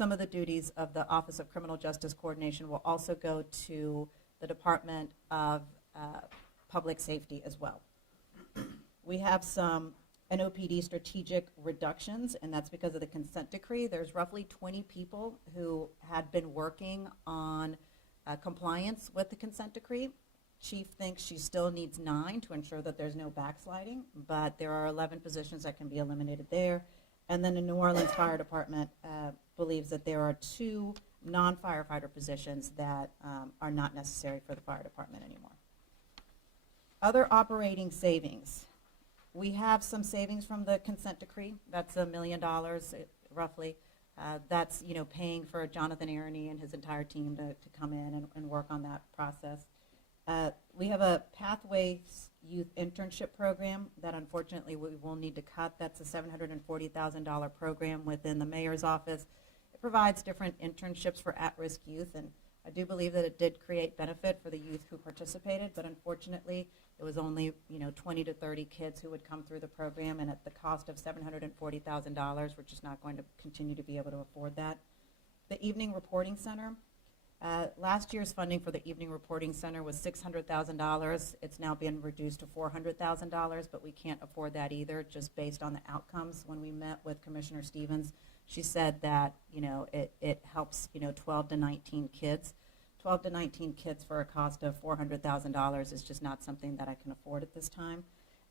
some of the duties of the Office of Criminal Justice Coordination will also go to the Department of Public Safety as well. We have some NOPD strategic reductions, and that's because of the consent decree. There's roughly 20 people who had been working on compliance with the consent decree. Chief thinks she still needs 9 to ensure that there's no backsliding, but there are 11 positions that can be eliminated there. And then the New Orleans Fire Department believes that there are 2 non-firefighter positions that are not necessary for the fire department anymore. Other operating savings. We have some savings from the consent decree. That's $1 million roughly. That's paying for Jonathan Aroney and his entire team to come in and work on that process. We have a Pathways Youth Internship Program that unfortunately we will need to cut. That's a $740,000 program within the mayor's office. It provides different internships for at-risk youth, and I do believe that it did create benefit for the youth who participated, but unfortunately it was only 20 to 30 kids who would come through the program, and at the cost of $740,000, we're just not going to continue to be able to afford that. The Evening Reporting Center. Last year's funding for the Evening Reporting Center was $600,000. It's now been reduced to $400,000, but we can't afford that either, just based on the outcomes. When we met with Commissioner Stevens, she said that it helps 12 to 19 kids. 12 to 19 kids for a cost of $400,000 is just not something that I can afford at this time.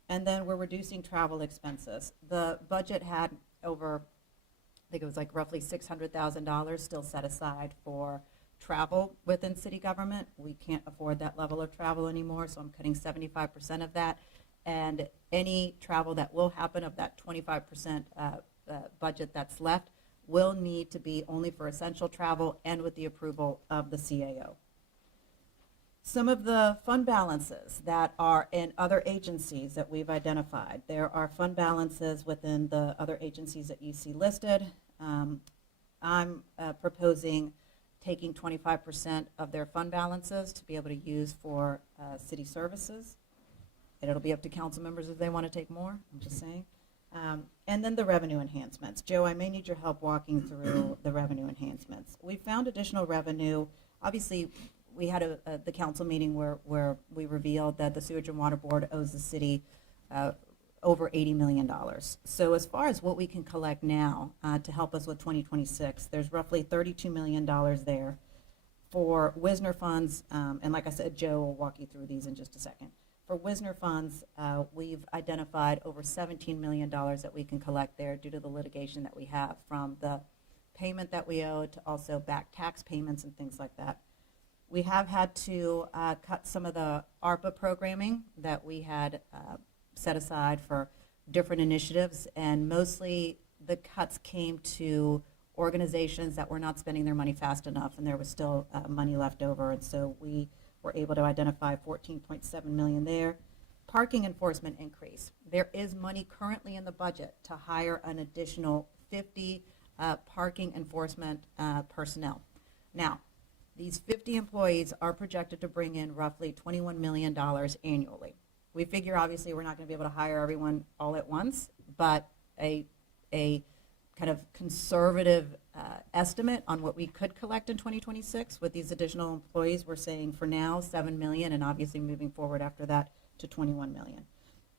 And then we're reducing travel expenses. The budget had over, I think it was like roughly $600,000 still set aside for travel within city government. We can't afford that level of travel anymore, so I'm cutting 75% of that. And any travel that will happen of that 25% budget that's left will need to be only for essential travel and with the approval of the CAO. Some of the fund balances that are in other agencies that we've identified. There are fund balances within the other agencies that you see listed. I'm proposing taking 25% of their fund balances to be able to use for city services. And it'll be up to council members if they want to take more, I'm just saying. And then the revenue enhancements. Joe, I may need your help walking through the revenue enhancements. We found additional revenue. Obviously, we had the council meeting where we revealed that the Sewage and Water Board owes the city over $80 million. So as far as what we can collect now to help us with 2026, there's roughly $32 million there for Wisner funds. And like I said, Joe will walk you through these in just a second. For Wisner funds, we've identified over $17 million that we can collect there due to the litigation that we have, from the payment that we owe to also back tax payments and things like that. We have had to cut some of the ARPA programming that we had set aside for different initiatives, and mostly the cuts came to organizations that were not spending their money fast enough, and there was still money left over, and so we were able to identify $14.7 million there. Parking enforcement increase. There is money currently in the budget to hire an additional 50 parking enforcement personnel. Now, these 50 employees are projected to bring in roughly $21 million annually. We figure obviously we're not going to be able to hire everyone all at once, but a kind of conservative estimate on what we could collect in 2026 with these additional employees, we're saying for now $7 million, and obviously moving forward after that to $21 million.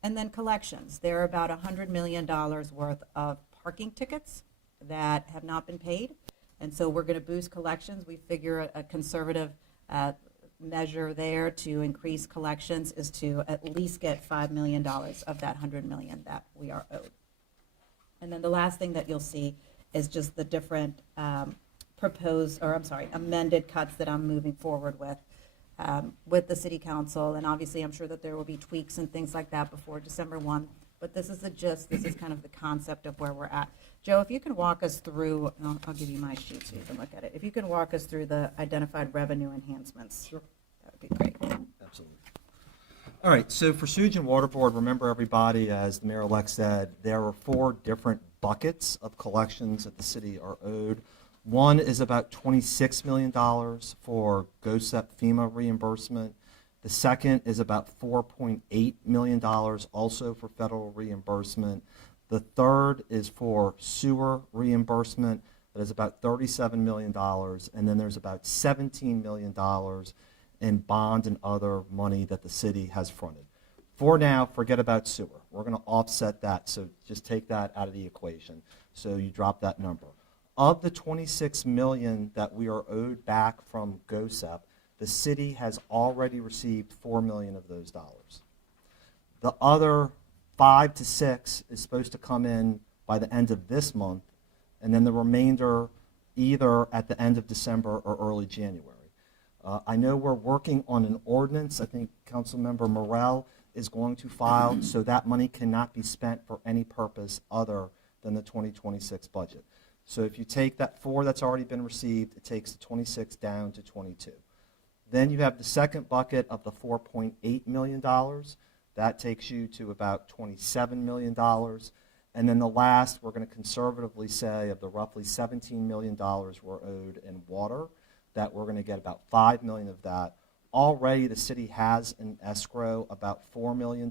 And then collections. There are about $100 million worth of parking tickets that have not been paid, and so we're going to boost collections. We figure a conservative measure there to increase collections is to at least get $5 million of that $100 million that we are owed. And then the last thing that you'll see is just the different amended cuts that I'm moving forward with the city council. And obviously I'm sure that there will be tweaks and things like that before December 1, but this is the gist, this is kind of the concept of where we're at. Joe, if you can walk us through, I'll give you my sheet so you can look at it. If you can walk us through the identified revenue enhancements. Sure. That would be great. Absolutely. All right, so for Sewage and Water Board, remember everybody, as the mayor-elect said, there are 4 different buckets of collections that the city are owed. One is about $26 million for GOSEP FEMA reimbursement. The second is about $4.8 million also for federal reimbursement. The third is for sewer reimbursement. that is about $37 million, and then there's about $17 million in bond and other money that the city has fronted. For now, forget about sewer. We're going to offset that, so just take that out of the equation. So you drop that number. Of the $26 million that we are owed back from GOSEP, the city has already received $4 million of those dollars. The other 5 to 6 is supposed to come in by the end of this month, and then the remainder either at the end of December or early January. I know we're working on an ordinance. I think Councilmember Morel is going to file, so that money cannot be spent for any purpose other than the 2026 budget. So if you take that 4 that's already been received, it takes the 26 down to 22. Then you have the second bucket of the $4.8 million. That takes you to about $27 million. And then the last, we're going to conservatively say, of the roughly $17 million we're owed in water, that we're going to get about $5 million of that. Already the city has in escrow about $4 million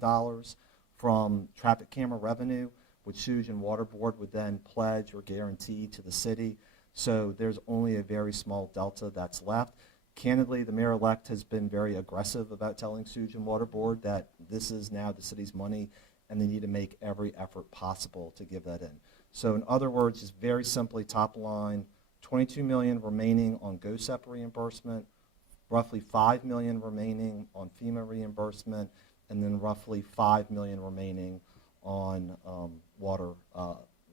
from traffic camera revenue, which Sewage and Water Board would then pledge or guarantee to the city. So there's only a very small delta that's left. Candidly, the mayor-elect has been very aggressive about telling Sewage and Water Board that this is now the city's money and they need to make every effort possible to give that in. So in other words, just very simply, top line, $22 million remaining on GOSEP reimbursement, roughly $5 million remaining on FEMA reimbursement, and then roughly $5 million remaining on water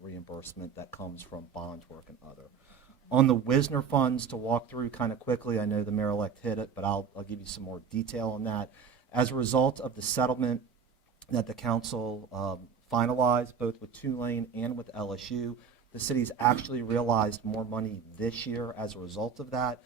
reimbursement that comes from bond work and other. On the Wisner funds, to walk through kind of quickly, I know the mayor-elect hit it, but I'll give you some more detail on that. As a result of the settlement that the council finalized, both with Tulane and with LSU, the city's actually realized more money this year as a result of that.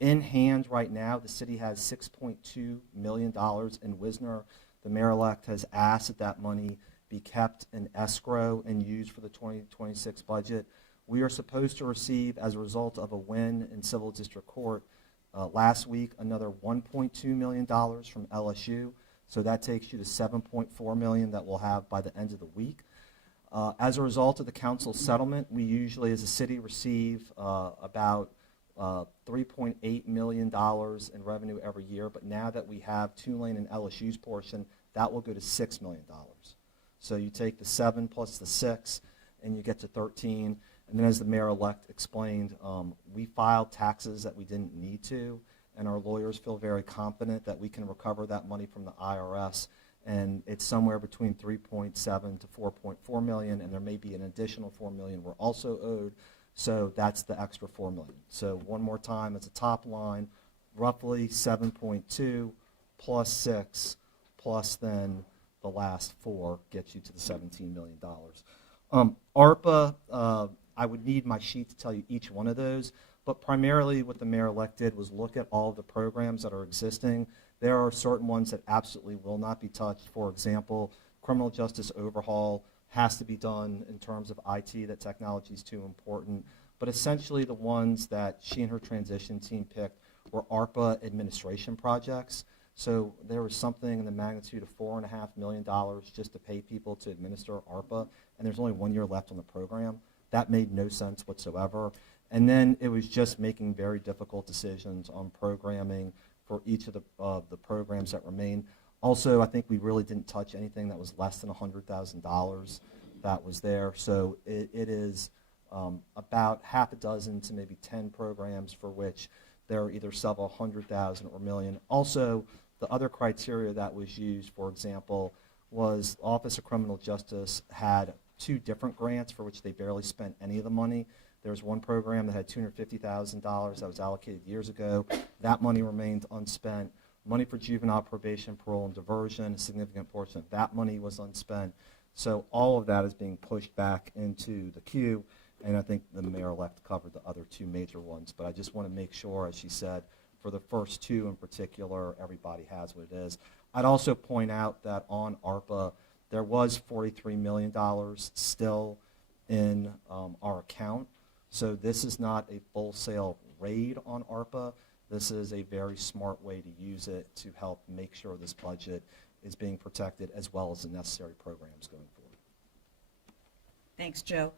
In hand right now, the city has $6.2 million in Wisner. The mayor-elect has asked that that money be kept in escrow and used for the 2026 budget. We are supposed to receive, as a result of a win in civil district court last week, another $1.2 million from LSU. So that takes you to $7.4 million that we'll have by the end of the week. As a result of the council settlement, we usually, as a city, receive about $3.8 million in revenue every year. But now that we have Tulane and LSU's portion, that will go to $6 million. So you take the 7 plus the 6, and you get to 13. And then, as the mayor-elect explained, we filed taxes that we didn't need to, and our lawyers feel very confident that we can recover that money from the IRS. And it's somewhere between 3.7 to 4.4 million, and there may be an additional 4 million we're also owed. So that's the extra 4 million. So one more time, it's a top line, roughly 7.2 plus 6 plus then the last 4 gets you to the $17 million. ARPA, I would need my sheet to tell you each one of those, but primarily what the mayor-elect did was look at all of the programs that are existing. There are certain ones that absolutely will not be touched. For example, criminal justice overhaul has to be done in terms of IT. That technology is too important. But essentially the ones that she and her transition team picked were ARPA administration projects. So there was something in the magnitude of $4.5 million just to pay people to administer ARPA, and there's only 1 year left on the program. That made no sense whatsoever. And then it was just making very difficult decisions on programming for each of the programs that remain. Also, I think we really didn't touch anything that was less than $100,000 that was there. So it is about half a dozen to maybe 10 programs for which there are either several $100,000 or $1 million. Also, the other criteria that was used, for example, was Office of Criminal Justice had 2 different grants for which they barely spent any of the money. There was one program that had $250,000 that was allocated years ago. That money remained unspent. Money for juvenile probation, parole, and diversion, a significant portion of that money was unspent. So all of that is being pushed back into the queue, and I think the mayor-elect covered the other 2 major ones. But I just want to make sure, as she said, for the first 2 in particular, everybody has what it is. I'd also point out that on ARPA, there was $43 million still in our account. So this is not a full-sale raid on ARPA. This is a very smart way to use it to help make sure this budget is being protected as well as the necessary programs going forward. Thanks, Joe.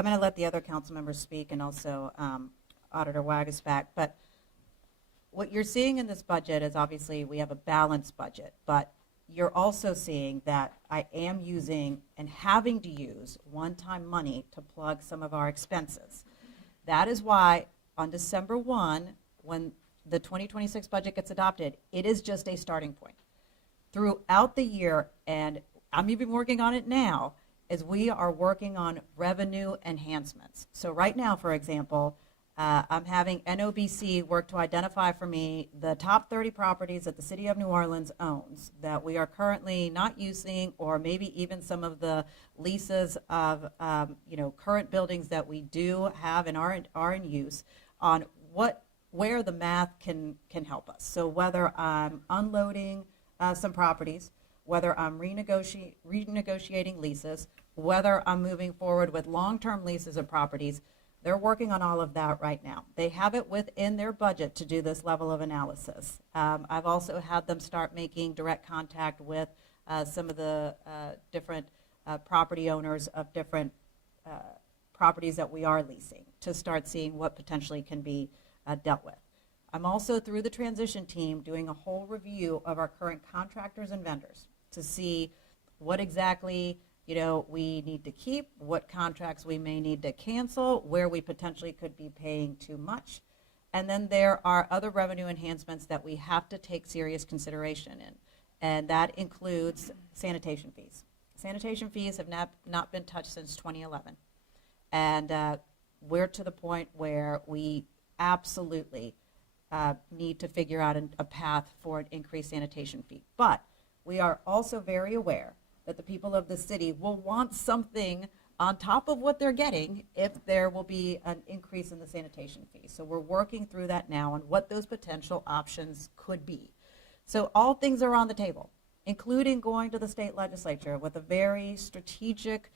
I'm going to let the other council members speak and also Auditor Wagasback, but what you're seeing in this budget is obviously we have a balanced budget, but you're also seeing that I am using and having to use one-time money to plug some of our expenses. That is why on December 1, when the 2026 budget gets adopted, it is just a starting point. Throughout the year, and I'm even working on it now, is we are working on revenue enhancements. So right now, for example, I'm having NOBC work to identify for me the top 30 properties that the city of New Orleans owns that we are currently not using, or maybe even some of the leases of current buildings that we do have and are in use, on where the math can help us. So whether I'm unloading some properties, whether I'm renegotiating leases, whether I'm moving forward with long-term leases of properties, they're working on all of that right now. They have it within their budget to do this level of analysis. I've also had them start making direct contact with some of the different property owners of different properties that we are leasing to start seeing what potentially can be dealt with. I'm also, through the transition team, doing a whole review of our current contractors and vendors to see what exactly we need to keep, what contracts we may need to cancel, where we potentially could be paying too much. And then there are other revenue enhancements that we have to take serious consideration in, and that includes sanitation fees. Sanitation fees have not been touched since 2011, and we're to the point where we absolutely need to figure out a path for an increased sanitation fee. But we are also very aware that the people of the city will want something on top of what they're getting if there will be an increase in the sanitation fee. So we're working through that now and what those potential options could be. So all things are on the table, including going to the state legislature with a very strategic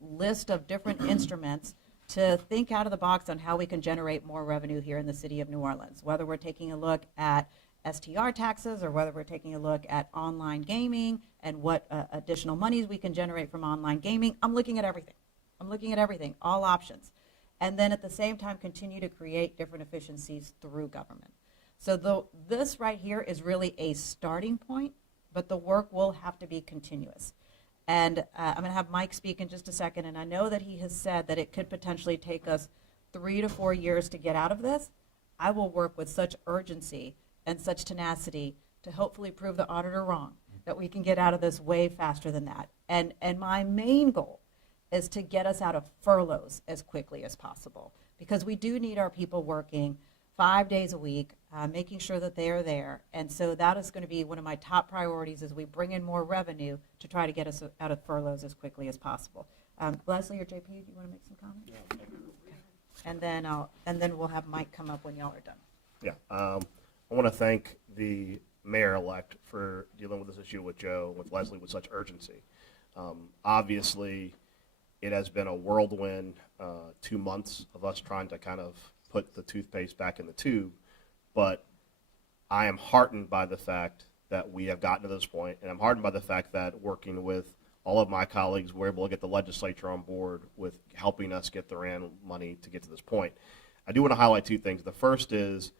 list of different instruments to think out of the box on how we can generate more revenue here in the city of New Orleans, whether we're taking a look at STR taxes or whether we're taking a look at online gaming and what additional monies we can generate from online gaming. I'm looking at everything, all options. And then at the same time, continue to create different efficiencies through government. So this right here is really a starting point, but the work will have to be continuous. And I'm going to have Mike speak in just a second, and I know that he has said that it could potentially take us 3 to 4 years to get out of this. I will work with such urgency and such tenacity to hopefully prove the auditor wrong, that we can get out of this way faster than that. And my main goal is to get us out of furloughs as quickly as possible, because we do need our people working 5 days a week, making sure that they are there. And so that is going to be one of my top priorities as we bring in more revenue to try to get us out of furloughs as quickly as possible. Leslie or JP, do you want to make some comments? Yeah, thank you. Okay. And then we'll have Mike come up when y'all are done. Yeah, I want to thank the mayor-elect for dealing with this issue with Joe, with Leslie, with such urgency. Obviously, it has been a whirlwind 2 months of us trying to kind of put the toothpaste back in the tube, but I am heartened by the fact that we have gotten to this point, and I'm heartened by the fact that working with all of my colleagues, we're able to get the legislature on board with helping us get the RAND money to get to this point. I do want to highlight 2 things. The first is,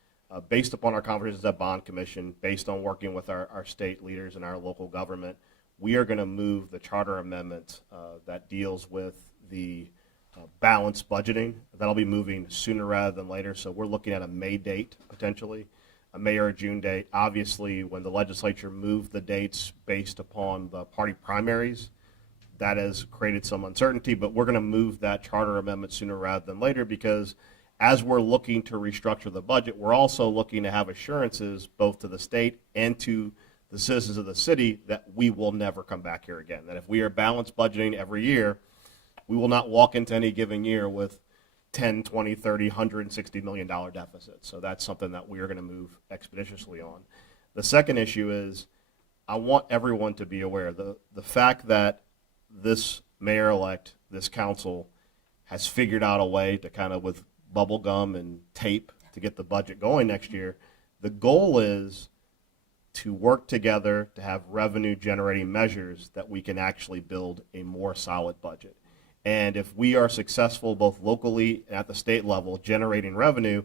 based upon our conversations at Bond Commission, based on working with our state leaders and our local government, we are going to move the charter amendment that deals with the balanced budgeting. That'll be moving sooner rather than later. So we're looking at a May date, potentially, a May or a June date. Obviously, when the legislature moved the dates based upon the party primaries, that has created some uncertainty, but we're going to move that charter amendment sooner rather than later, because as we're looking to restructure the budget, we're also looking to have assurances both to the state and to the citizens of the city that we will never come back here again. That if we are balanced budgeting every year, we will not walk into any given year with 10, 20, 30, $160 million deficits. So that's something that we are going to move expeditiously on. The second issue is, I want everyone to be aware, the fact that this mayor-elect, this council, has figured out a way to kind of, with bubble gum and tape, to get the budget going next year. The goal is to work together to have revenue generating measures that we can actually build a more solid budget. And if we are successful both locally and at the state level generating revenue,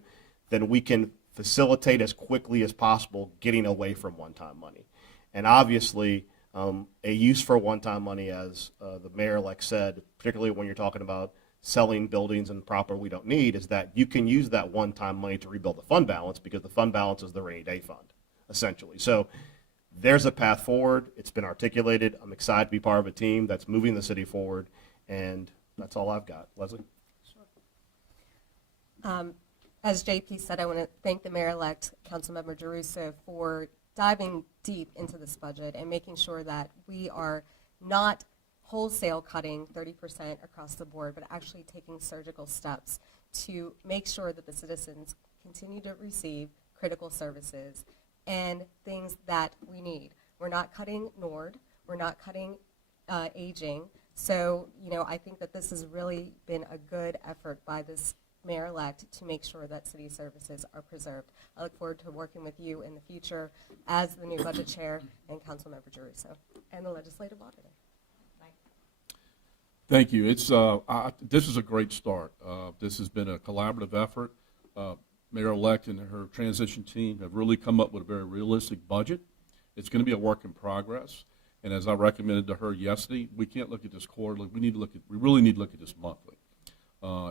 then we can facilitate as quickly as possible getting away from one-time money. And obviously, a use for one-time money, as the mayor-elect said, particularly when you're talking about selling buildings and property we don't need, is that you can use that one-time money to rebuild the fund balance, because the fund balance is the rainy day fund, essentially. So there's a path forward. It's been articulated. I'm excited to be part of a team that's moving the city forward, and that's all I've got. Leslie? As JP said, I want to thank the mayor-elect, Councilmember Jeruso, for diving deep into this budget and making sure that we are not wholesale cutting 30% across the board, but actually taking surgical steps to make sure that the citizens continue to receive critical services and things that we need. We're not cutting NORD. We're not cutting aging. So, I think that this has really been a good effort by this mayor-elect to make sure that city services are preserved. I look forward to working with you in the future as the new budget chair and Councilmember Jeruso and the legislative auditor. Thank you. It's this is a great start. This has been a collaborative effort. Mayor-elect and her transition team have really come up with a very realistic budget. It's going to be a work in progress. And as I recommended to her yesterday, we can't look at this quarterly. We really need to look at this monthly.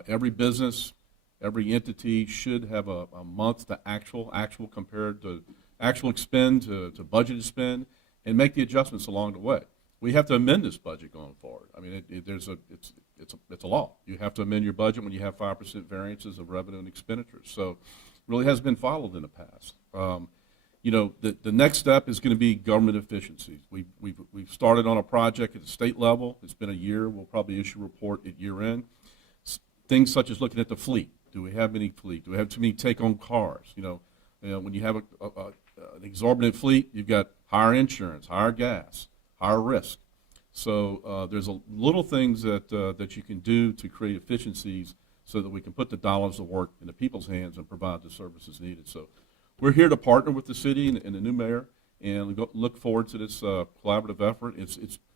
Every business, every entity should have a month to actual compared to actual expend to budgeted spend, and make the adjustments along the way. We have to amend this budget going forward. I mean, it's a law. You have to amend your budget when you have 5% variances of revenue and expenditures. So, it really has been followed in the past. The next step is going to be government efficiencies. We've started on a project at the state level. It's been a year. We'll probably issue a report at year end. Things such as looking at the fleet. Do we have any fleet? Do we have too many take-home cars? When you have an exorbitant fleet, you've got higher insurance, higher gas, higher risk. So there's little things that you can do to create efficiencies so that we can put the dollars to work in the people's hands and provide the services needed. So we're here to partner with the city and the new mayor, and we look forward to this collaborative effort.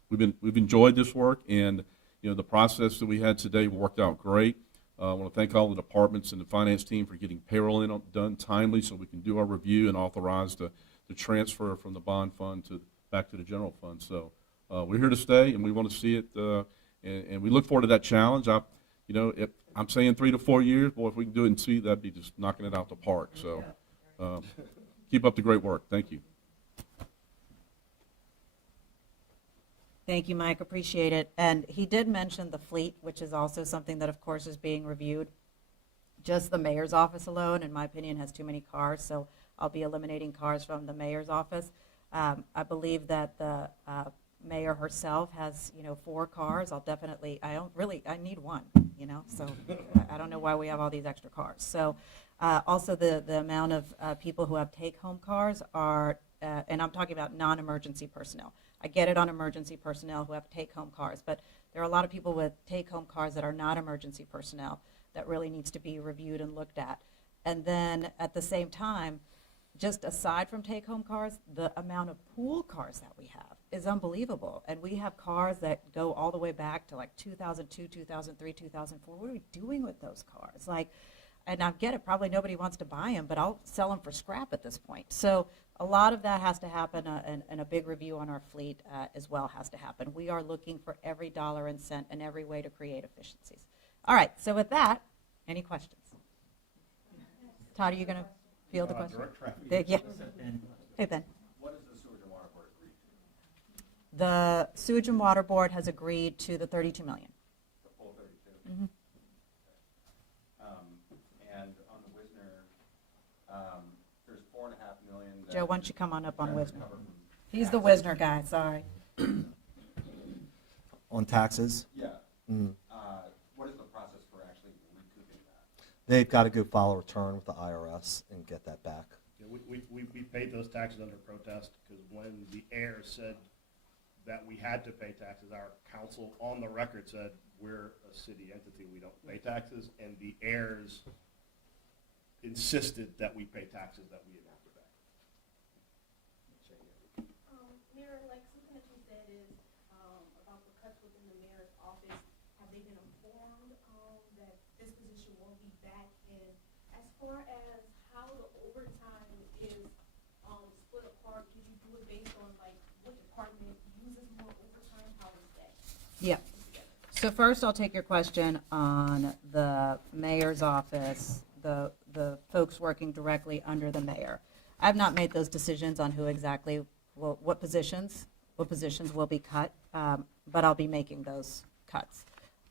We've enjoyed this work, and the process that we had today worked out great. I want to thank all the departments and the finance team for getting payroll done timely so we can do our review and authorize the transfer from the bond fund back to the general fund. So we're here to stay, and we want to see it, and we look forward to that challenge. I'm saying 3 to 4 years. Boy, if we can do it in 2, that'd be just knocking it out the park. So keep up the great work. Thank you. Thank you, Mike. Appreciate it. And he did mention the fleet, which is also something that, of course, is being reviewed. Just the mayor's office alone, in my opinion, has too many cars, so I'll be eliminating cars from the mayor's office. I believe that the mayor herself has, 4 cars. I need one, so I don't know why we have all these extra cars. So also the amount of people who have take-home cars are, and I'm talking about non-emergency personnel. I get it on emergency personnel who have take-home cars, but there are a lot of people with take-home cars that are not emergency personnel that really needs to be reviewed and looked at. And then at the same time, just aside from take-home cars, the amount of pool cars that we have is unbelievable. And we have cars that go all the way back to like 2002, 2003, 2004. What are we doing with those cars? And I get it, probably nobody wants to buy them, but I'll sell them for scrap at this point. So a lot of that has to happen, and a big review on our fleet as well has to happen. We are looking for every dollar and cent and every way to create efficiencies. All right, so with that, any questions? Todd, are you going to field the question? Yeah. Hey, Ben. What does the Sewage and Water Board agree to? The Sewage and Water Board has agreed to the $32 million. The full 32? Mm-hmm. And on the Wisner, there's $4.5 million. Joe, why don't you come on up on Wisner? Covered from He's the taxes. Wisner guy, sorry. On taxes, Yeah. What is the process for actually recouping that? they've got to go file a return with the IRS and get that back. Yeah, we paid those taxes under protest, because when the heirs said that we had to pay taxes, our counsel on the record said, we're a city entity, we don't pay taxes, and the heirs insisted that we pay taxes that we didn't have to pay. Mayor, like something that you said is about the cuts within the mayor's office. Have they been based on like what department uses more overtime, how is that? Yeah. So first, I'll take your question on the mayor's office, the folks working directly under the mayor. I've not made those decisions on who exactly, what positions will be cut, but I'll be making those cuts.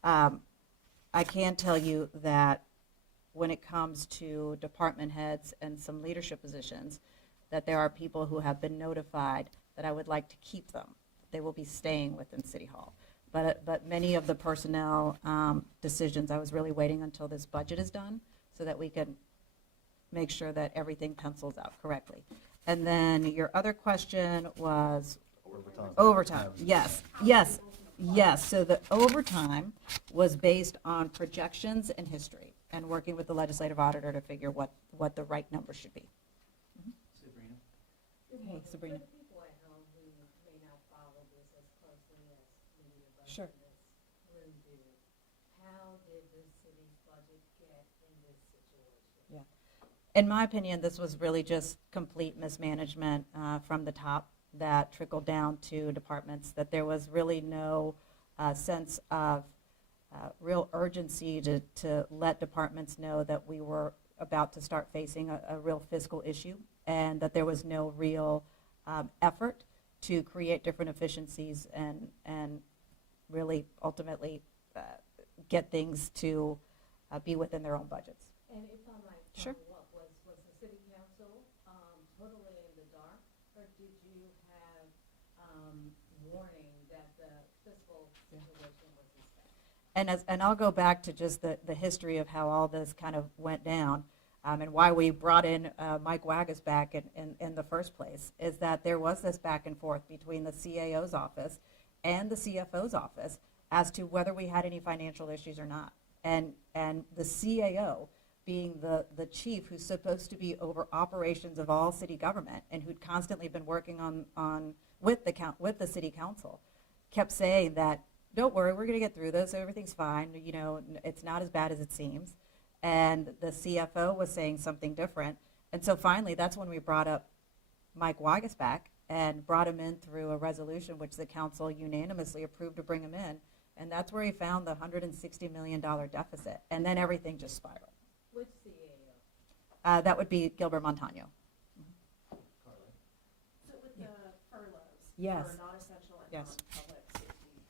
I can tell you that when it comes to department heads and some leadership positions, that there are people who have been notified that I would like to keep them. They will be staying within City Hall. But many of the personnel decisions, I was really waiting until this budget is done so that we can make sure that everything pencils out correctly. And then your other question was overtime. Yes. So the overtime was based on projections and history and working with the legislative auditor to figure what the right number should be. Sabrina? Hey, Sabrina. For the people at home who may not follow this as closely as maybe the Sure. rest of this room do, how did the city's budget get in this situation? In my opinion, this was really just complete mismanagement from the top that trickled down to departments, that there was really no sense of real urgency to let departments know that we were about to start facing a real fiscal issue, and that there was no real effort to create different efficiencies and really ultimately get things to be within their own budgets. And if I might Sure. follow up, was the city council totally in the dark, or did you have warning that the fiscal situation was suspect? And I'll go back to just the history of how all this kind of went down, and why we brought in Mike Wagas back in the first place, is that there was this back and forth between the CAO's office and the CFO's office as to whether we had any financial issues or not. And the CAO, being the chief who's supposed to be over operations of all city government and who'd constantly been working on with the city council, kept saying that, don't worry, we're going to get through this, everything's fine, you know, it's not as bad as it seems. And the CFO was saying something different. And so finally, that's when we brought up Mike Wagas back and brought him in through a resolution which the council unanimously approved to bring him in. And that's where he found the $160 million deficit. And then everything just spiraled. Which CAO? That would be Gilbert Montano. So with the furloughs Yes. for non-essential and Yes. non-public safety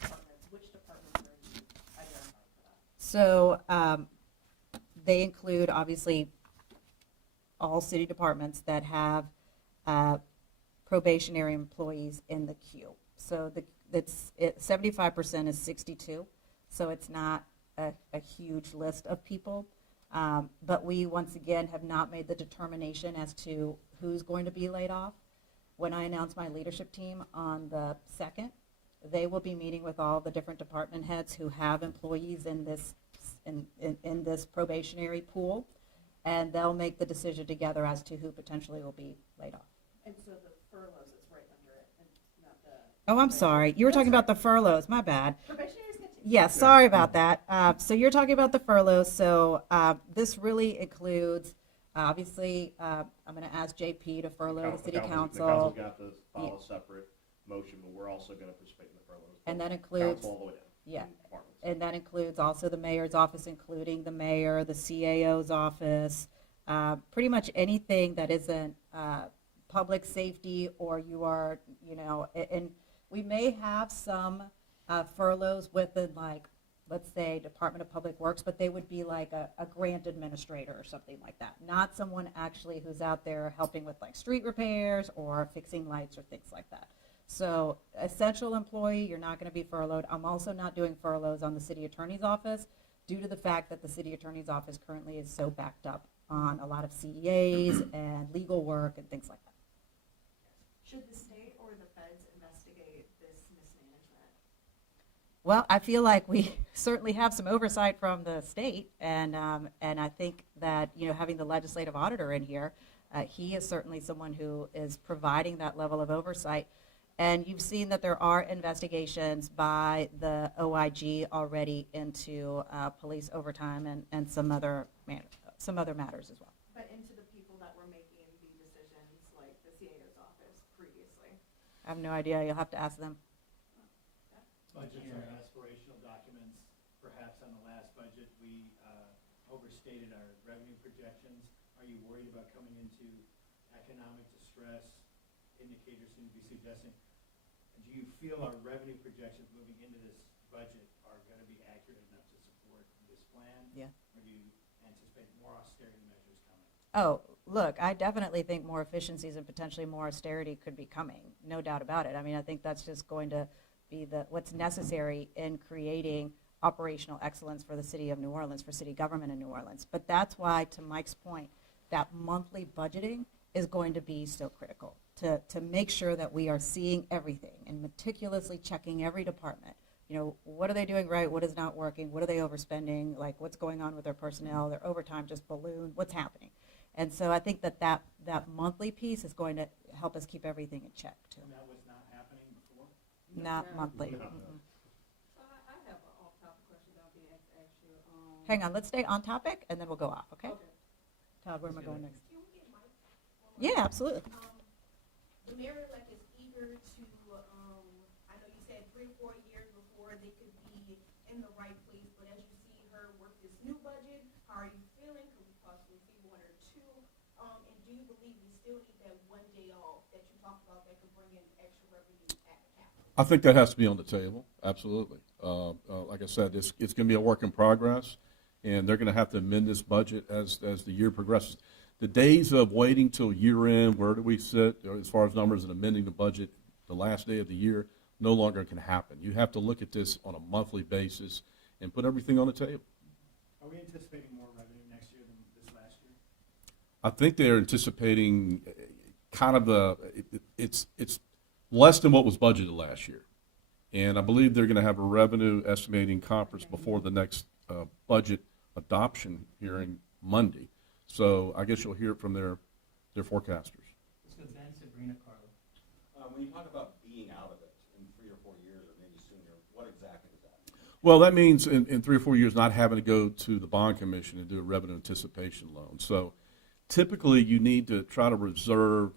departments, which departments are you identifying for that? So they include, obviously, all city departments that have probationary employees in the queue. So 75% is 62, so it's not a huge list of people. But we, once again, have not made the determination as to who's going to be laid off. When I announce my leadership team on the 2nd, they will be meeting with all the different department heads who have employees in this probationary pool, and they'll make the decision together as to who potentially will be laid off. And so the furloughs is right under it, and not the. Oh, I'm sorry. You were talking about the furloughs. My bad. Probationaries get to. Yes, sorry about that. So you're talking about the furloughs. So this really includes, obviously, I'm going to ask JP to furlough the city The council's council. got to file a separate motion, but we're also going to participate in the furloughs. And that includes, Council all the way down. yeah. and departments. And that includes also the mayor's office, including the mayor, the CAO's office, pretty much anything that isn't public safety, or you are, you know, and we may have some furloughs within, like, let's say Department of Public Works, but they would be like a grant administrator or something like that, not someone actually who's out there helping with like street repairs or fixing lights or things like that. So essential employee, you're not going to be furloughed. I'm also not doing furloughs on the city attorney's office due to the fact that the city attorney's office currently is so backed up on a lot of CEAs and legal work and things like that. Should the state or the feds investigate this mismanagement? Well, I feel like we certainly have some oversight from the state, and I think that, you know, having the legislative auditor in here, he is certainly someone who is providing that level of oversight. And you've seen that there are investigations by the OIG already into police overtime and some other matters as well. But into the people that were making the decisions, like the CAO's office previously? I have no idea. You'll have to ask them. Budgets are aspirational documents. Perhaps on the last budget, we overstated our revenue projections. Are you worried about coming into economic distress? Indicators seem to be suggesting. Do you feel our revenue projections moving into this budget are going to be accurate enough to support this plan? Yeah. Or do you anticipate more austerity measures coming? Oh, look, I definitely think more efficiencies and potentially more austerity could be coming, no doubt about it. I mean, I think that's just going to be what's necessary in creating operational excellence for the city of New Orleans, for city government in New Orleans. But that's why, to Mike's point, that monthly budgeting is going to be so critical to make sure that we are seeing everything and meticulously checking every department. You know, what are they doing right? What is not working? What are they overspending? Like, what's going on with their personnel? Their overtime just ballooned. What's happening? And so I think that monthly piece is going to help us keep everything in check, too. And that was not happening before? Not monthly. No. Mm-mm. So I have an off-topic question that I'll be asked you. Hang on, let's stay on topic, and then we'll go off, okay? Todd, where am I going next? Can we get Mike? Yeah, absolutely. The mayor-elect is eager to, I know you said 3 or 4 years before they could be in the right place, but as you see her work this new budget, how are you feeling? Could we possibly see 1 or 2? And do you believe we still need that 1 day off that you talked about that could bring in extra revenue at the capital? I think that has to be on the table, absolutely. Like I said, it's going to be a work in progress, and they're going to have to amend this budget as the year progresses. The days of waiting till year end, where do we sit, as far as numbers and amending the budget the last day of the year, no longer can happen. You have to look at this on a monthly basis and put everything on the table. Are we anticipating more revenue next year than this last year? I think they're anticipating kind of it's less than what was budgeted last year. And I believe they're going to have a revenue estimating conference before the next budget adoption hearing Monday. So I guess you'll hear it from their forecasters. Let's go Ben, Sabrina, Carla. When you talk about being out of it in 3 or 4 years or maybe sooner, what exactly does that mean? Well, that means in 3 or 4 years not having to go to the bond commission and do a revenue anticipation loan. So typically you need to try to reserve,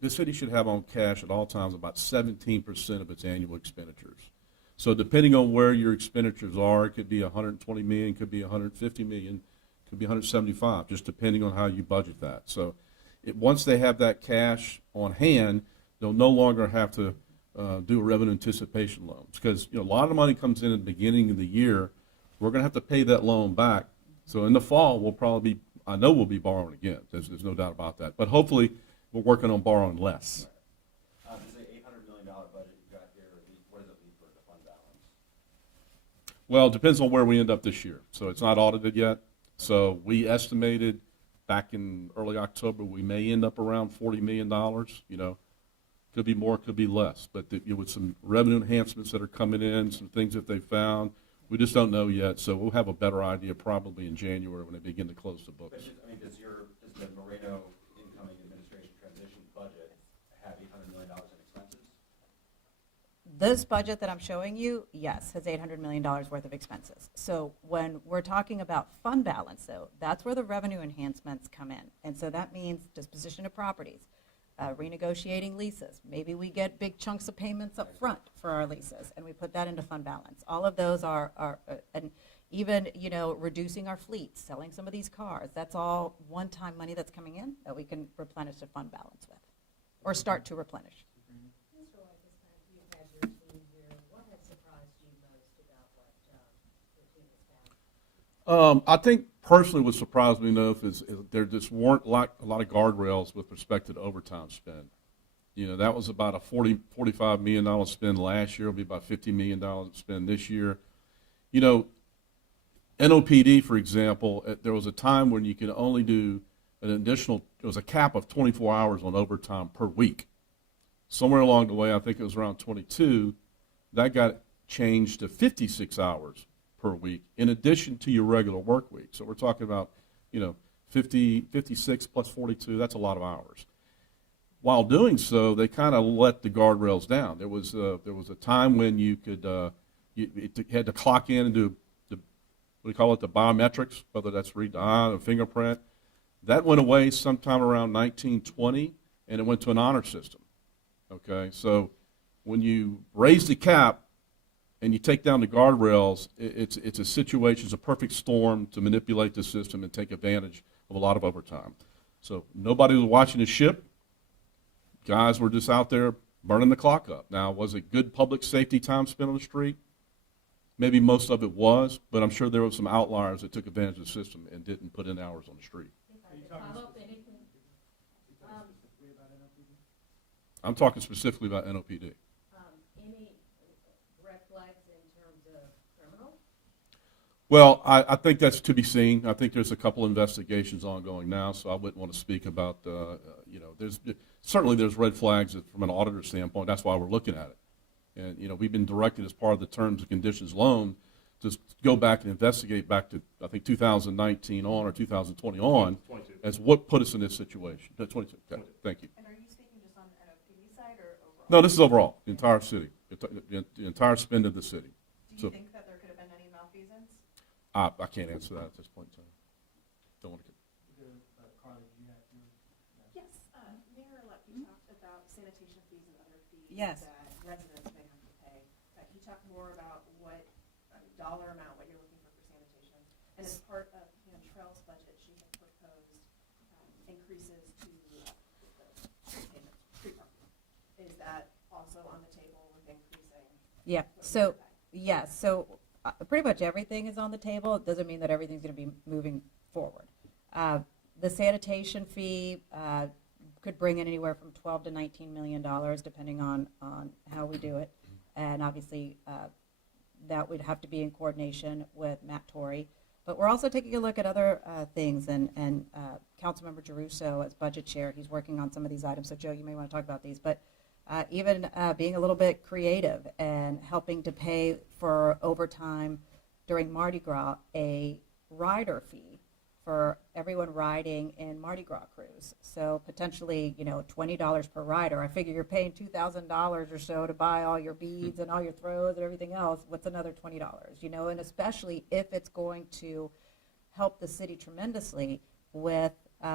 the city should have on cash at all times about 17% of its annual expenditures. So depending on where your expenditures are, it could be 120 million, could be 150 million, could be 175, just depending on how you budget that. So once they have that cash on hand, they'll no longer have to do a revenue anticipation loan. Because a lot of money comes in at the beginning of the year. We're going to have to pay that loan back. So in the fall, I know we'll be borrowing again. There's no doubt about that. But hopefully, we're working on borrowing less. Does the $800 million budget you've got here, what does it mean for the fund balance? Well, it depends on where we end up this year. So it's not audited yet. So we estimated back in early October we may end up around $40 million. Could be more, could be less. But with some revenue enhancements that are coming in, some things that they found, we just don't know yet. So we'll have a better idea probably in January when they begin to close the books. But does the Moreno incoming administration transition budget have $800 million in expenses? This budget that I'm showing you, yes, has $800 million worth of expenses. So when we're talking about fund balance, though, that's where the revenue enhancements come in. And so that means disposition of properties, renegotiating leases. Maybe we get big chunks of payments up front for our leases, and we put that into fund balance. All of those are and even, reducing our fleet, selling some of these cars, that's all one-time money that's coming in that we can replenish the fund balance with, or start to replenish. Mr. White, this time you've had your team here. What has surprised you most about what your team has found? I think personally what surprised me enough is there just weren't a lot of guardrails with respect to the overtime spend. That was about a $45 million spend last year. It'll be about $50 million spend this year. NOPD, for example, there was a time when you could only do there was a cap of 24 hours on overtime per week. Somewhere along the way, I think it was around 22, that got changed to 56 hours per week in addition to your regular work week. So we're talking about, 56 plus 42, that's a lot of hours. While doing so, they kind of let the guardrails down. There was a time when you could you had to clock in and do what do you call it, the biometrics, whether that's read the eye or fingerprint. That went away sometime around 1920, and it went to an honor system. Okay, so when you raise the cap and you take down the guardrails, it's a situation, it's a perfect storm to manipulate the system and take advantage of a lot of overtime. So nobody was watching the ship. Guys were just out there burning the clock up. Now, was it good public safety time spent on the street? Maybe most of it was, but I'm sure there were some outliers that took advantage of the system and didn't put in hours on the street. Follow up anything? I'm talking specifically about NOPD. Any red flags in terms of criminal? Well, I think that's to be seen. I think there's a couple investigations ongoing now, so I wouldn't want to speak about, there's red flags from an auditor standpoint. That's why we're looking at it. And, we've been directed as part of the terms and conditions loan to go back and investigate back to, I think, 2019 on or 2020 on 22. as what put us in this situation. 22, okay, thank you. And are you speaking just on the NOPD side or overall? No, this is overall, the entire city, the entire spend of the city. Do So you think that there could have been any malfeasance? I can't answer that at this point in time. Don't want to. Yes, Mayor-elect, you talked about sanitation fees and other fees Yes. that residents may have to pay. Can you talk more about what dollar amount, what you're looking for sanitation? And as part of Trell's budget, she had proposed increases to the payment, street parking. Is that also on the table with increasing? Yeah, so, yes, so pretty much everything is on the table. It doesn't mean that everything's going to be moving forward. The sanitation fee could bring in anywhere from $12 to $19 million, depending on how we do it. And obviously, that would have to be in coordination with Matt Torrey. But we're also taking a look at other things, and Councilmember Geruso, as budget chair, he's working on some of these items. So Joe, you may want to talk about these. But even being a little bit creative and helping to pay for overtime during Mardi Gras, a rider fee for everyone riding in Mardi Gras cruise. So potentially, $20 per rider. I figure you're paying $2,000 or so to buy all your beads and all your throws and everything else. What's another $20? And especially if it's going to help the city tremendously with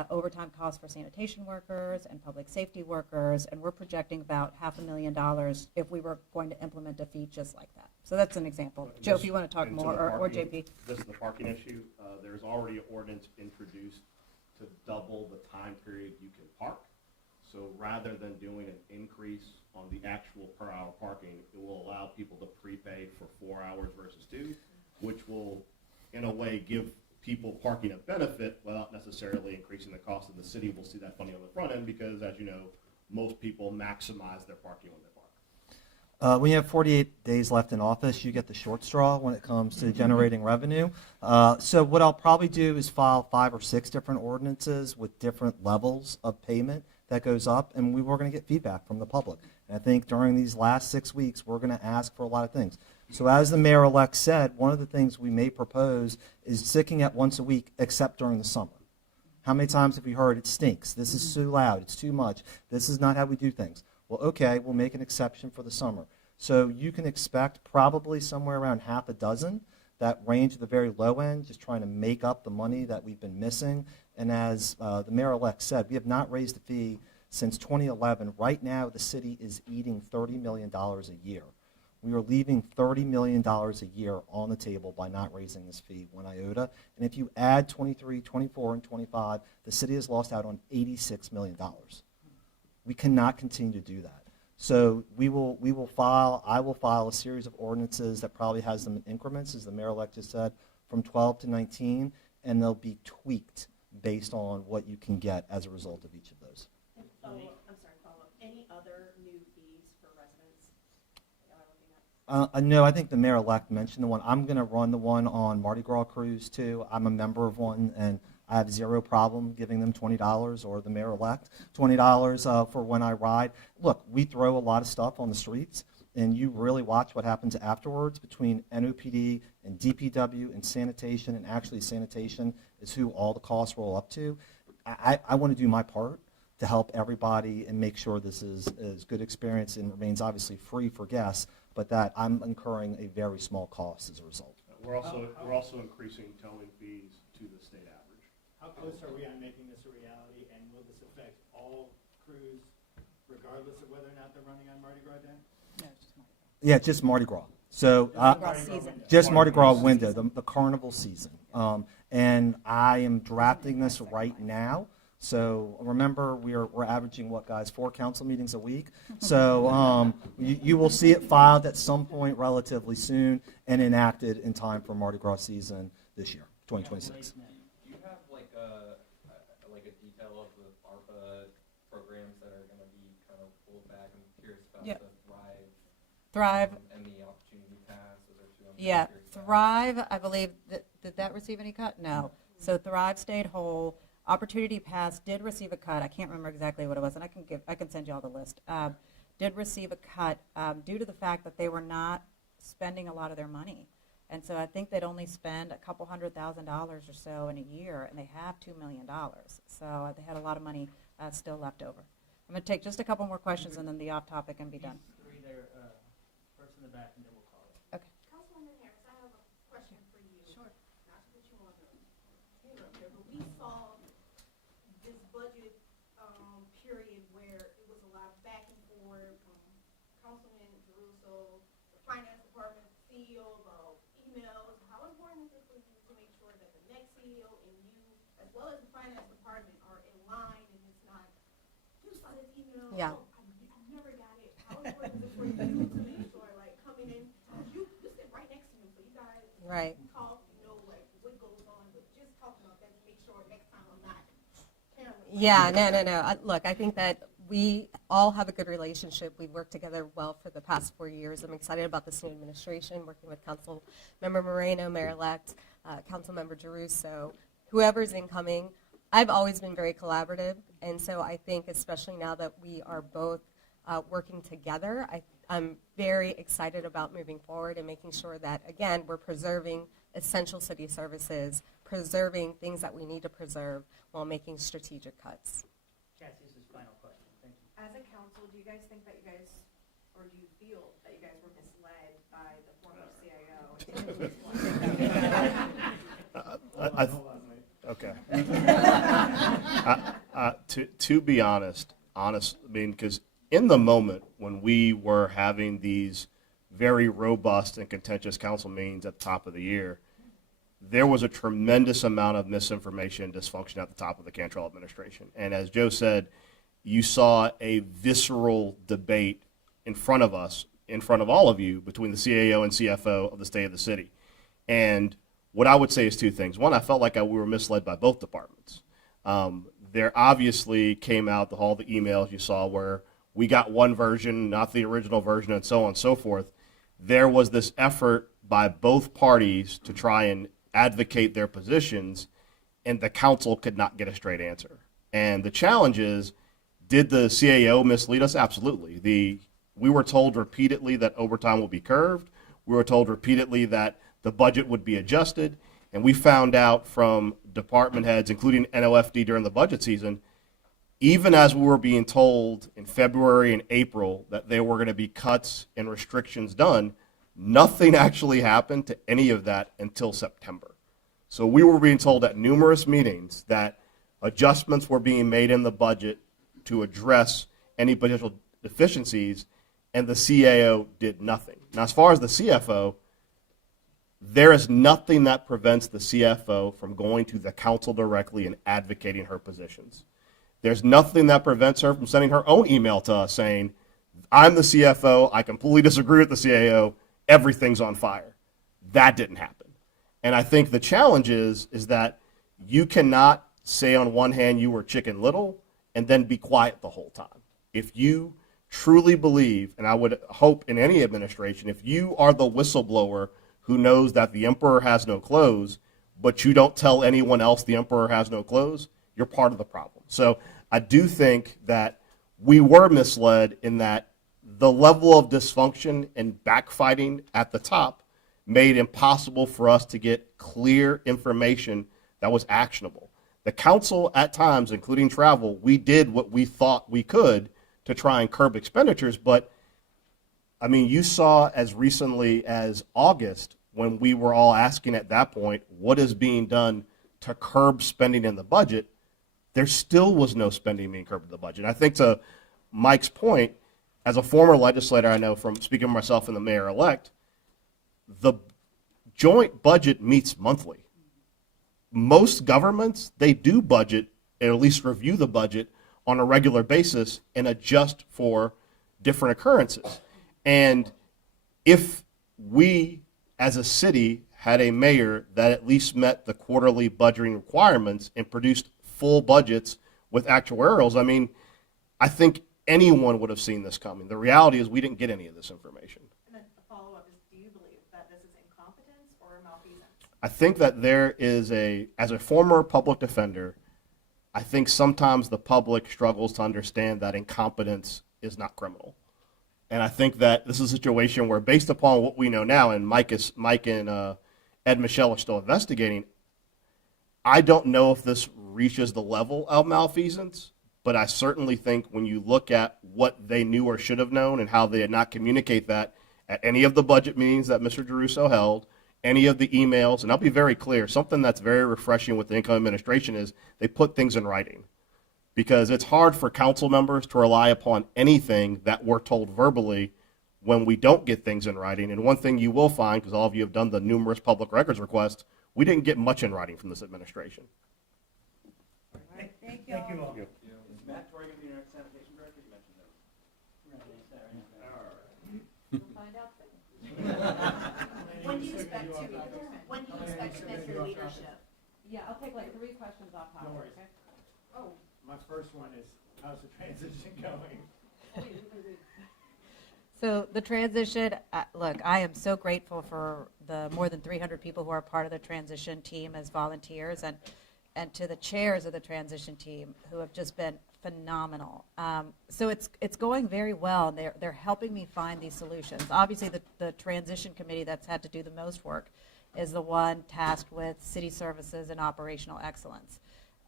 overtime costs for sanitation workers and public safety workers, and we're projecting about $500,000 if we were going to implement a fee just like that. So that's an example. Joe, if you want to talk And to more, the or parking- JP. This is the parking issue. There's already an ordinance introduced to double the time period you can park. So rather than doing an increase on the actual per hour parking, it will allow people to prepay for 4 hours versus 2, which will, in a way, give people parking a benefit without necessarily increasing the cost of the city. We'll see that funding on the front end because, as you know, most people maximize their parking when they park. When you have 48 days left in office, you get the short straw when it comes to generating revenue. So what I'll probably do is file 5 or 6 different ordinances with different levels of payment that goes up, and we're going to get feedback from the public. And I think during these last 6 weeks, we're going to ask for a lot of things. So as the mayor-elect said, one of the things we may propose is sticking at once a week, except during the summer. How many times have we heard it stinks? This is too loud. It's too much. This is not how we do things. Well, okay, we'll make an exception for the summer. So you can expect probably somewhere around half a dozen that range at the very low end, just trying to make up the money that we've been missing. And as the mayor-elect said, we have not raised the fee since 2011. Right now, the city is eating $30 million a year. We are leaving $30 million a year on the table by not raising this fee one iota. And if you add 23, 24, and 25, the city has lost out on $86 million. We cannot continue to do that. So I will file a series of ordinances that probably has them in increments, as the mayor-elect just said, from 12 to 19, and they'll be tweaked based on what you can get as a result of each of those. And follow-up, any other new fees for residents that y'all are looking at? No, I think the mayor-elect mentioned the one. I'm going to run the one on Mardi Gras Cruise, too. I'm a member of one, and I have zero problem giving them $20 or the mayor-elect $20 for when I ride. Look, we throw a lot of stuff on the streets, and you really watch what happens afterwards between NOPD and DPW and sanitation, and actually sanitation is who all the costs roll up to. I want to do my part to help everybody and make sure this is a good experience and remains obviously free for guests, but that I'm incurring a very small cost as a result. We're also increasing towing fees to the state average. How close are we on making this a reality, and will this affect all crews regardless of whether or not they're running on Mardi Gras Day? Yeah, just Mardi Gras. So Mardi Gras season. just Mardi Gras window, the carnival season. And I am drafting this right now. So remember, we're averaging what, guys? 4 council meetings a week. So you will see it filed at some point relatively soon and enacted in time for Mardi Gras season this year, 2026. Do you have like a detail of the ARPA programs that are going to be kind of pulled back? I'm curious about Yep. the Thrive. and the Opportunity Pass. Those are two I'm Yeah, curious about. Thrive, I believe, did that receive any cut? No. So Thrive stayed whole. Opportunity Pass did receive a cut. I can't remember exactly what it was, and I can send you all the list. Did receive a cut due to the fact that they were not spending a lot of their money. And so I think they'd only spend a couple $100,000 or so in a year, and they have $2 million. So they had a lot of money still left over. I'm going to take just a couple more questions, and then the off-topic and be done. These three there, first in the back, and then we'll call it. Okay. Councilwoman Harris, I have a question for you. Sure. Not to put you on the camera here, but we saw this budget, period where it was a lot of back and forth from Councilman Caruso, the finance department, CEO, about emails. How important is it for you to make sure that the next CEO and you, as well as the finance department, are in line and it's not, you saw this email, Yeah. oh, I never got it. How important is it for you to make sure, like, coming in, you sit right next to me, so you guys Right. talk, you know, like, what goes on, but just talking about that to make sure next time I'm not careless. Yeah, no. Look, I think that we all have a good relationship. We've worked together well for the past 4 years. I'm excited about this new administration, working with Council Member Moreno, Mayor-elect, Council Member Giarrusso, whoever's incoming. I've always been very collaborative, and so I think especially now that we are both working together, I'm very excited about moving forward and making sure that, again, we're preserving essential city services, preserving things that we need to preserve while making strategic cuts. Cassie's final question. Thank you. As a council, do you guys think that you guys, or do you feel that you guys were misled by the former CIO? Hold on, wait. Okay. To be honest, I mean, because in the moment when we were having these very robust and contentious council meetings at the top of the year, there was a tremendous amount of misinformation and dysfunction at the top of the Cantrell administration. And as Joe said, you saw a visceral debate in front of us, in front of all of you, between the CAO and CFO of the state of the city. And what I would say is two things. One, I felt like we were misled by both departments. There obviously came out all the emails you saw where we got one version, not the original version, and so on and so forth. There was this effort by both parties to try and advocate their positions, and the council could not get a straight answer. And the challenge is, did the CAO mislead us? Absolutely. We were told repeatedly that overtime will be curved. We were told repeatedly that the budget would be adjusted. And we found out from department heads, including NOFD during the budget season, even as we were being told in February and April that there were going to be cuts and restrictions done, nothing actually happened to any of that until September. So we were being told at numerous meetings that adjustments were being made in the budget to address any potential deficiencies, and the CAO did nothing. Now, as far as the CFO, there is nothing that prevents the CFO from going to the council directly and advocating her positions. There's nothing that prevents her from sending her own email to us saying, I'm the CFO, I completely disagree with the CAO, everything's on fire. That didn't happen. And I think the challenge is that you cannot say on one hand you were Chicken Little and then be quiet the whole time. If you truly believe, and I would hope in any administration, if you are the whistleblower who knows that the emperor has no clothes, but you don't tell anyone else the emperor has no clothes, you're part of the problem. So I do think that we were misled in that the level of dysfunction and backfighting at the top made it impossible for us to get clear information that was actionable. The council at times, including travel, we did what we thought we could to try and curb expenditures, but I mean, you saw as recently as August when we were all asking at that point, what is being done to curb spending in the budget? There still was no spending being curbed in the budget. I think to Mike's point, as a former legislator, I know from speaking of myself and the mayor-elect, the joint budget meets monthly. Most governments, they do budget, or at least review the budget on a regular basis and adjust for different occurrences. And if we, as a city, had a mayor that at least met the quarterly budgeting requirements and produced full budgets with actuarials, I mean, I think anyone would have seen this coming. The reality is we didn't get any of this information. And then the follow-up is, do you believe that this is incompetence or malfeasance? I think that there is as a former public defender, I think sometimes the public struggles to understand that incompetence is not criminal. And I think that this is a situation where, based upon what we know now, and Mike and Ed Michelle are still investigating, I don't know if this reaches the level of malfeasance, but I certainly think when you look at what they knew or should have known and how they did not communicate that at any of the budget meetings that Mr. Geruso held, any of the emails, and I'll be very clear, something that's very refreshing with the income administration is they put things in writing. Because it's hard for council members to rely upon anything that we're told verbally when we don't get things in writing. And one thing you will find, because all of you have done the numerous public records requests, we didn't get much in writing from this administration. Thank you all. Is Matt Torrey going to be your next sanitation director? You mentioned that. We'll find out soon. When do you expect to make your leadership? Yeah, I'll take like 3 questions off No topic, worries. okay? Oh, My first one is, how's the transition going? So the transition, look, I am so grateful for the more than 300 people who are part of the transition team as volunteers, and to the chairs of the transition team who have just been phenomenal. So it's going very well, and they're helping me find these solutions. Obviously, the transition committee that's had to do the most work is the one tasked with city services and operational excellence.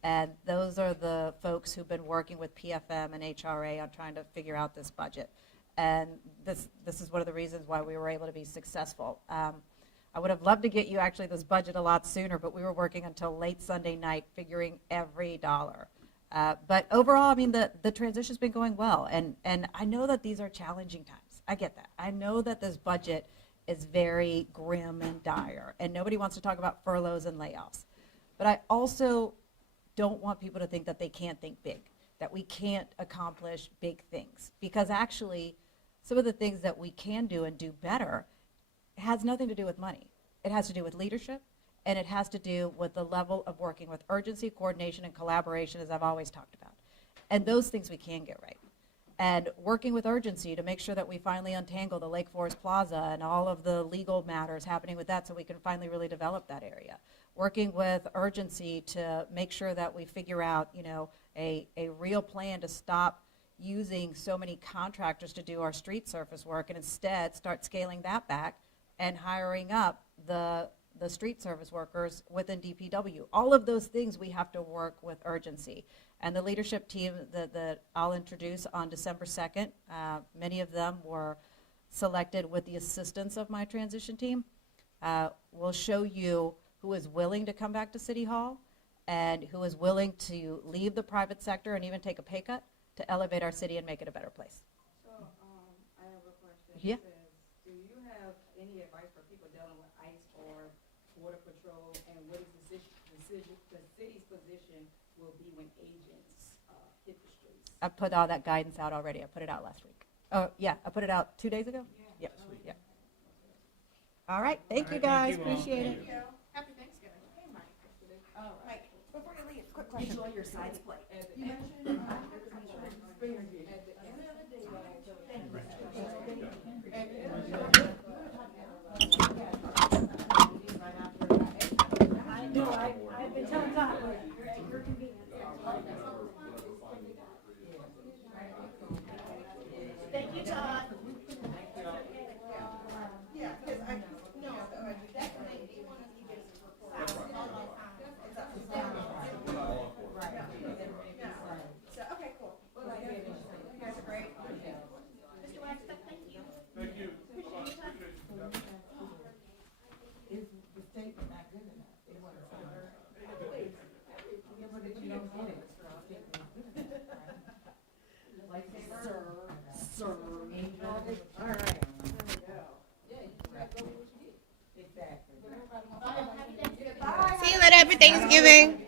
And those are the folks who've been working with PFM and HRA on trying to figure out this budget. And this is one of the reasons why we were able to be successful. I would have loved to get you actually this budget a lot sooner, but we were working until late Sunday night figuring every dollar. But overall, I mean, the transition's been going well. And I know that these are challenging times. I get that. I know that this budget is very grim and dire, and nobody wants to talk about furloughs and layoffs. But I also don't want people to think that they can't think big, that we can't accomplish big things. Because actually, some of the things that we can do and do better has nothing to do with money. It has to do with leadership, and it has to do with the level of working with urgency, coordination, and collaboration, as I've always talked about. And those things we can get right. And working with urgency to make sure that we finally untangle the Lake Forest Plaza and all of the legal matters happening with that so we can finally really develop that area. Working with urgency to make sure that we figure out, a real plan to stop using so many contractors to do our street surface work and instead start scaling that back and hiring up the street service workers within DPW. All of those things we have to work with urgency. And the leadership team that I'll introduce on December 2nd, many of them were selected with the assistance of my transition team, will show you who is willing to come back to City Hall and who is willing to leave the private sector and even take a pay cut to elevate our city and make it a better place. So, I have a question. Yeah. It says, do you have any advice for people dealing with ICE or Border Patrol, and what is the city's position will be when agents hit the streets? I put all that guidance out already. I put it out last week. Oh, yeah, I put it out 2 days ago? Yeah. Yeah. All right, thank you guys, Thank you all. appreciate it. thank you. Happy Thanksgiving. Hey, Mike. Oh, Mike, before you leave, quick question. Enjoy your sides plate. you mentioned, at the end of the day, I know, I've been telling Todd, you're at your convenience. Thank you, Todd. Yeah, because that's what they want us to get some reports. So, okay, cool. You guys are great. Mr. Waxman, thank you. Thank you. Appreciate your time. Is the statement not good enough? They want to say, yeah, but if you don't get it, like, sir, All right. Yeah, you just gotta go with what you get. Exactly. Bye. See you later. Happy Thanksgiving.